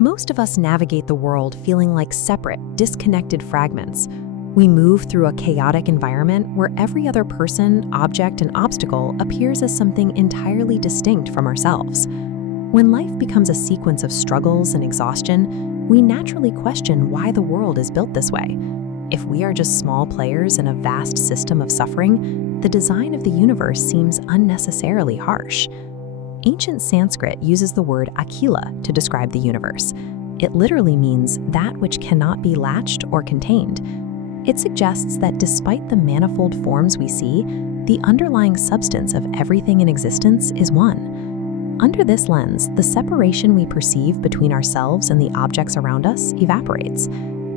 Most of us navigate the world feeling like separate, disconnected fragments. We move through a chaotic environment where every other person, object, and obstacle appears as something entirely distinct from ourselves. When life becomes a sequence of struggles and exhaustion, we naturally question why the world is built this way. If we are just small players in a vast system of suffering, the design of the universe seems unnecessarily harsh. Ancient Sanskrit uses the word Akhila to describe the universe. It literally means that which cannot be latched or contained. It suggests that despite the manifold forms we see, the underlying substance of everything in existence is one. Under this lens, the separation we perceive between ourselves and the objects around us evaporates.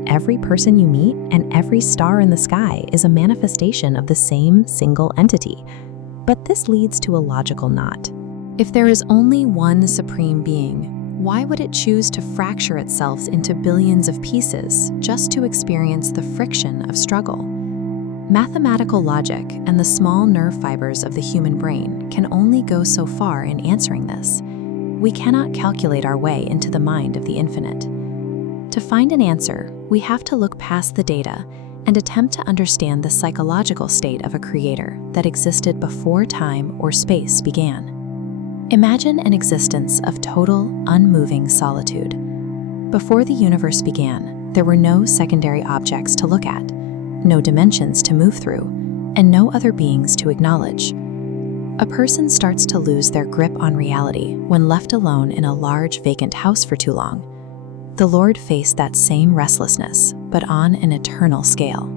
Every person you meet and every star in the sky is a manifestation of the same single entity. But this leads to a logical knot. If there is only one supreme being, why would it choose to fracture itself into billions of pieces just to experience the friction of struggle? Mathematical logic and the small nerve fibers of the human brain can only go so far in answering this. We cannot calculate our way into the mind of the infinite. To find an answer, we have to look past the data and attempt to understand the psychological state of a creator that existed before time or space began. Imagine an existence of total, unmoving solitude. Before the universe began, there were no secondary objects to look at, no dimensions to move through, and no other beings to acknowledge. A person starts to lose their grip on reality when left alone in a large vacant house for too long. The Lord faced that same restlessness, but on an eternal scale.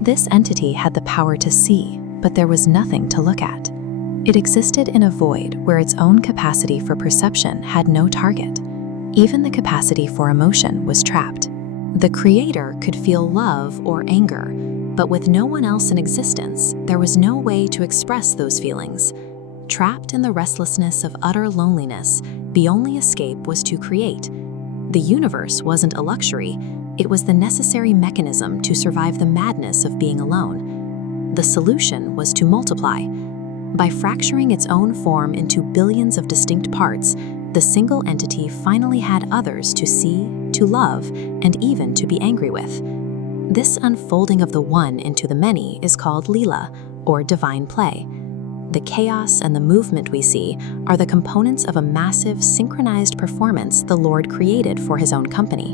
This entity had the power to see, but there was nothing to look at. It existed in a void where its own capacity for perception had no target. Even the capacity for emotion was trapped. The creator could feel love or anger, but with no one else in existence, there was no way to express those feelings. Trapped in the restlessness of utter loneliness, the only escape was to create. The universe wasn't a luxury, it was the necessary mechanism to survive the madness of being alone. The solution was to multiply. By fracturing its own form into billions of distinct parts, the single entity finally had others to see, to love, and even to be angry with. This unfolding of the one into the many is called Leela, or divine play. The chaos and the movement we see are the components of a massive, synchronized performance the Lord created for his own company.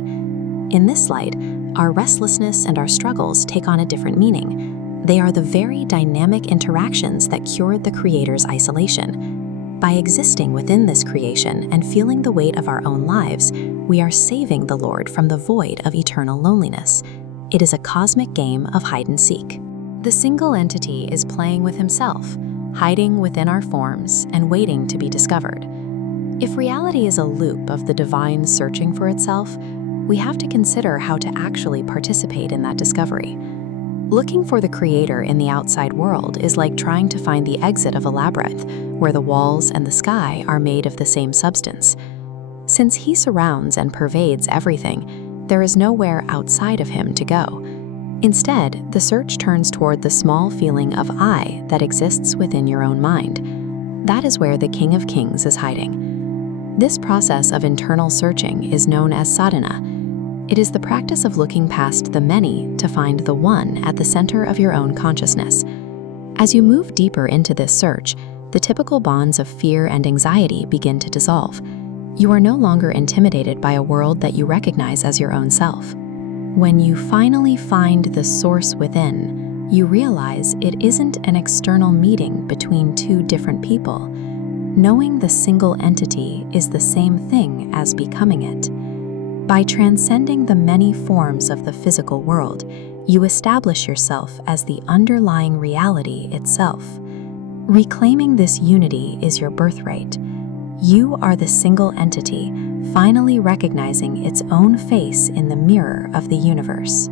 In this light, our restlessness and our struggles take on a different meaning. They are the very dynamic interactions that cured the Creator's isolation. By existing within this creation and feeling the weight of our own lives, we are saving the Lord from the void of eternal loneliness. It is a cosmic game of hide and seek. The single entity is playing with himself, hiding within our forms and waiting to be discovered. If reality is a loop of the divine searching for itself, we have to consider how to actually participate in that discovery. Looking for the Creator in the outside world is like trying to find the exit of a labyrinth where the walls and the sky are made of the same substance. Since he surrounds and pervades everything, there is nowhere outside of him to go. Instead, the search turns toward the small feeling of I that exists within your own mind. That is where the King of Kings is hiding. This process of internal searching is known as sadhana. It is the practice of looking past the many to find the one at the center of your own consciousness. As you move deeper into this search, the typical bonds of fear and anxiety begin to dissolve. You are no longer intimidated by a world that you recognize as your own self. When you finally find the source within, you realize it isn't an external meeting between two different people. Knowing the single entity is the same thing as becoming it. By transcending the many forms of the physical world, you establish yourself as the underlying reality itself. Reclaiming this unity is your birthright. You are the single entity, finally recognizing its own face in the mirror of the universe.